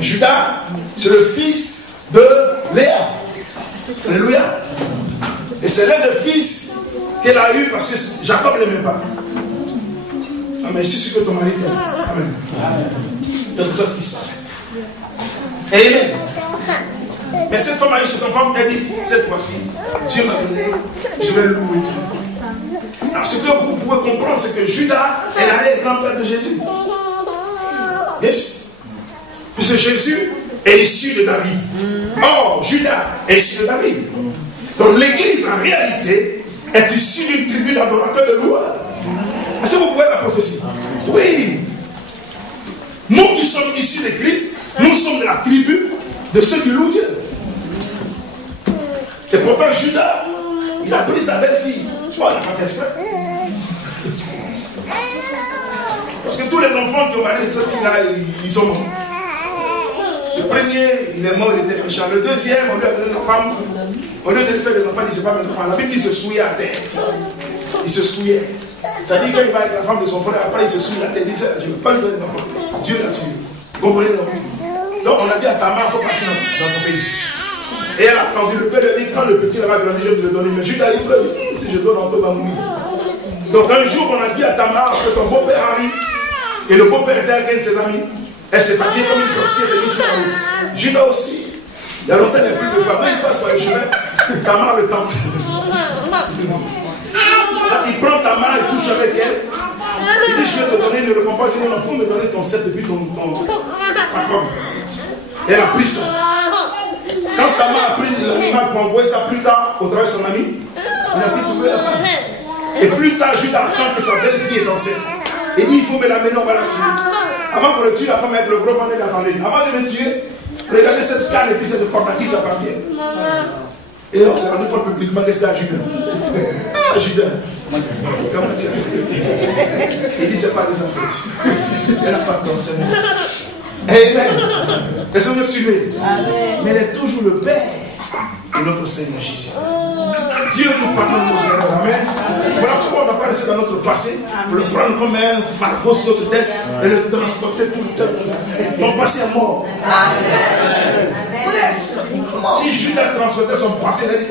Judas, c'est le fils de Léa. Alléluia. Et c'est l'un des fils qu'elle a eu parce que Jacob ne l'aimait pas. Amen. Je suis sûr que ton mari t'aime. Amen. C'est pour ça ce qui se passe. Amen. Mais cette femme a eu cette enfant, elle dit, cette fois-ci, Dieu m'a donné, je vais louer Dieu. Alors ce que vous pouvez comprendre, c'est que Judas est l'arrière-grand-père de Jésus. Bien sûr. Puisque Jésus est issu de David. Or, Judas est issu de David. Donc l'église, en réalité, est issue d'une tribu d'adorateurs de loueurs. Est-ce que vous pouvez la prophétie? Oui. Nous qui sommes issus de Christ, nous sommes de la tribu de ceux qui louent Dieu. Et pourtant, Judas, il a pris sa belle-fille. Bon, il n'a pas fait exprès. Parce que tous les enfants qui ont marié cette fille-là, ils sont morts. Le premier, il est mort, il était méchant. Le deuxième, on lui a donné une femme. Au lieu de lui faire des enfants, il ne sait pas mes enfants. La Bible dit qu'il se souillait à terre. Il se souillait. Ça dit qu'il va avec la femme de son frère, après il se souille à terre. Il dit, je ne veux pas lui donner des enfants. Dieu l'a tué. Comprenez? Donc on a dit à Tamar, il faut partir dans ton pays. Et elle a attendu. Le père lui a dit, quand le petit là-bas grandir, je vais te le donner. Mais Judas, il pleure. Si je donne, on peut pas mourir. Donc un jour, on a dit à Tamar que ton beau-père arrive. Et le beau-père était avec un de ses amis. Elle s'est habillée comme une prostituée, s'est mise sur la route. Judas aussi. Il y a longtemps, il n'y a plus de femmes. Quand il passe par le chemin, Tamar le tente. Il prend Tamar, il couche avec elle. Il dit, je vais te donner une récompense. Il dit, non, il faut me donner ton set depuis ton accord. Elle a pris ça. Quand Tamar a pris l'animal pour envoyer ça plus tard au travail de son ami, il a pu trouver la femme. Et plus tard, Judas attend que sa belle-fille est enceinte. Il dit, il faut me l'amener, on va la tuer. Avant qu'on le tue, la femme avec le gros ventre, elle attendait. Avant de le tuer, regardez cette canne et puis cette porte à qui ça appartient. Et on s'est rendu compte publiquement que c'était à Judas. À Judas. Comment tu as fait? Il dit, c'est pas de sa faute. Elle n'a pas tort, c'est bon. Amen. Est-ce que vous me suivez? Mais elle est toujours le Père de notre Seigneur Jésus. Dieu nous pardonne nos erreurs. Amen. Voilà pourquoi on ne va pas laisser dans notre passé pour le prendre comme un fardeau sur notre tête et le transporter tout le temps. Ton passé est mort. Si Judas transportait son passé, il a dit,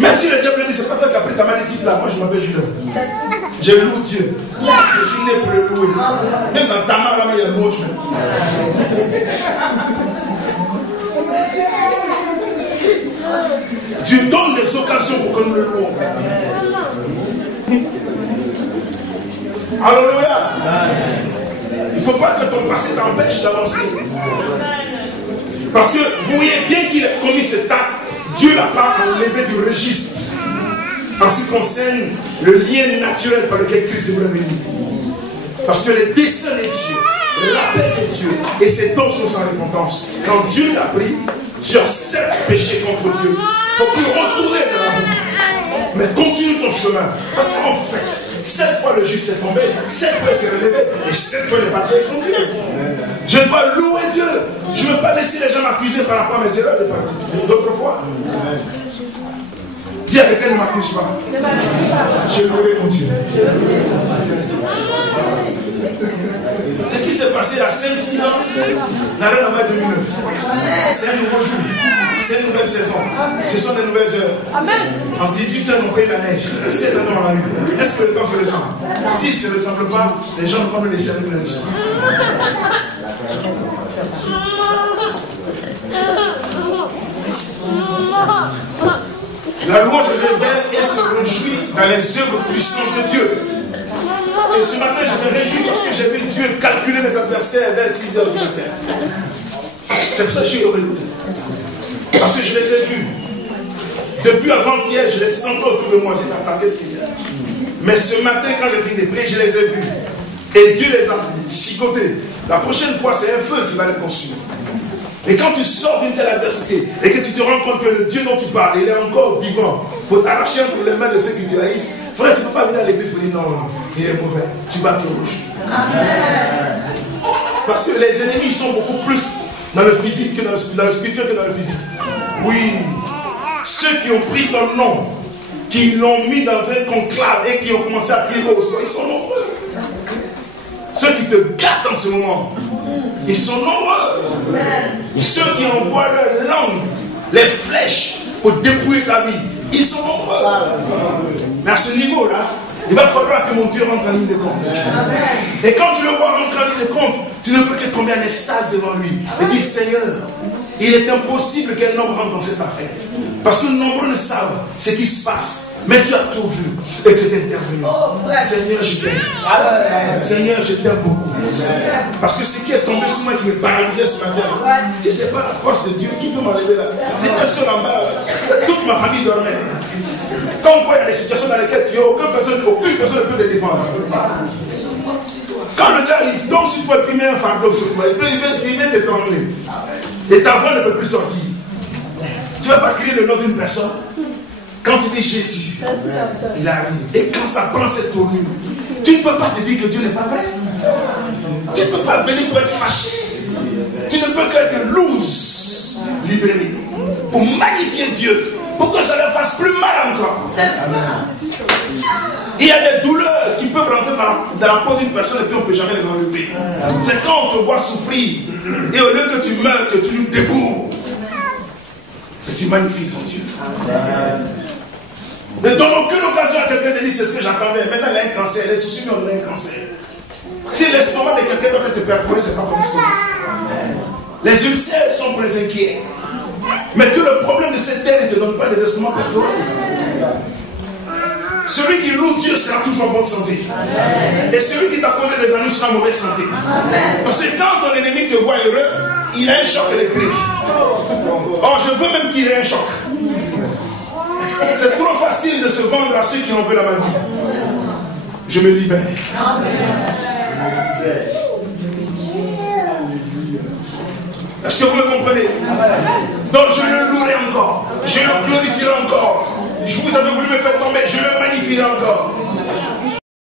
même si le diable dit, c'est pas toi qui as pris ta main et quitte là, moi je m'appelle Judas. Je loue Dieu. Je suis né pour le louer. Même dans ta main, là, il y a le mot. Dieu donne des occasions pour que nous le louons. Alléluia. Il ne faut pas que ton passé t'empêche d'avancer. Parce que vous voyez bien qu'il a commis cet acte, Dieu l'a pas enlevé du registre. En ce qui concerne le lien naturel par lequel Christ est venu. Parce que le dessein de Dieu, l'appel de Dieu et ses dons sont sans repentance. Quand Dieu t'a pris, tu as certes péché contre Dieu. Il ne faut plus retourner dans la boucle. Mais continue ton chemin. Parce qu'en fait, 7 fois le juste est tombé, 7 fois il s'est relevé, et 7 fois il est parti avec son Dieu. Je dois louer Dieu. Je ne veux pas laisser les gens m'accuser par rapport à mes erreurs d'autrefois. Dis à quelqu'un, ne m'accuse pas. Je louerai mon Dieu. Ce qui s'est passé il y a 5-6 ans n'a rien à voir avec 2009. C'est un nouveau jour. C'est une nouvelle saison. Ce sont des nouvelles heures. En 18 ans, on paye la neige. 7 ans, on l'a eu. Est-ce que le temps se ressemble? S'il ne se ressemble pas, les gens vont me laisser avec leur sang. La louange révèle et se réjouit dans les œuvres puissantes de Dieu. Et ce matin, je me réjouis parce que j'ai vu Dieu calculer mes adversaires vers 6 h du matin. C'est pour ça que je suis heureux. Parce que je les ai vus. Depuis avant-hier, je les sentais autour de moi. J'ai attendu ce qu'il y a. Mais ce matin, quand j'ai fini de prier, je les ai vus. Et Dieu les a chicotés. La prochaine fois, c'est un feu qui va les consumer. Et quand tu sors d'une telle adversité et que tu te rends compte que le Dieu dont tu parles, il est encore vivant pour t'arracher entre les mains de ceux qui te haïssent, frère, tu ne peux pas venir à l'église pour dire non, il est mauvais. Tu vas te rejeter. Parce que les ennemis sont beaucoup plus dans le physique que dans le spirituel que dans le physique. Oui, ceux qui ont pris ton nom, qui l'ont mis dans un conclave et qui ont commencé à tirer au sol, ils sont nombreux. Ceux qui te gâtent en ce moment, ils sont nombreux. Ceux qui envoient leur langue, les flèches, pour dépouiller ta vie, ils sont nombreux. Mais à ce niveau-là, il va falloir que mon Dieu rentre en ligne de compte. Et quand tu le vois rentrer en ligne de compte, tu ne peux que tomber en extase devant lui. Et dire, Seigneur, il est impossible qu'un homme rentre dans cette affaire. Parce que nombreux ne savent ce qui se passe. Mais tu as tout vu et tu es intervenu. Seigneur, je t'aime. Seigneur, je t'aime beaucoup. Parce que ce qui est tombé sur moi qui me paralysait ce matin, si ce n'est pas la force de Dieu, qui peut m'enlever là? J'étais seul en bas. Toute ma famille dormait. Quand on voit il y a des situations dans lesquelles tu es, aucune personne ne peut te défendre. Quand le gars il tombe sur toi et puis met un fardeau sur toi, il va t'étrangler. Et ta voix ne peut plus sortir. Tu ne vas pas crier le nom d'une personne. Quand tu dis Jésus, il arrive. Et quand ça prend cette tournure, tu ne peux pas te dire que Dieu n'est pas vrai. Tu ne peux pas venir pour être fâché. Tu ne peux qu'être loose, libéré, pour magnifier Dieu, pour que ça ne fasse plus mal encore. Il y a des douleurs qui peuvent rentrer dans la peau d'une personne et puis on ne peut jamais les enlever. C'est quand on te voit souffrir et au lieu que tu meurs, tu es toujours debout. Et tu magnifies ton Dieu. Ne donne aucune occasion à quelqu'un de dire c'est ce que j'attendais. Maintenant, elle a un cancer. Les soucis lui ont donné un cancer. Si l'estomac de quelqu'un doit être perforé, ce n'est pas pour l'estomac. Les ulcères sont pour les inquiets. Mais que le problème de cette terre ne te donne pas des estomacs perforés. Celui qui loue Dieu sera toujours en bonne santé. Et celui qui t'a causé des ennuis sera en mauvaise santé. Parce que quand ton ennemi te voit heureux, il a un choc électrique. Or, je veux même qu'il ait un choc. C'est trop facile de se vendre à ceux qui en veulent à ma vie. Je me libère. Est-ce que vous me comprenez? Donc je le louerai encore. Je le glorifierai encore. Je vous avais voulu me faire tomber. Je le magnifierai encore.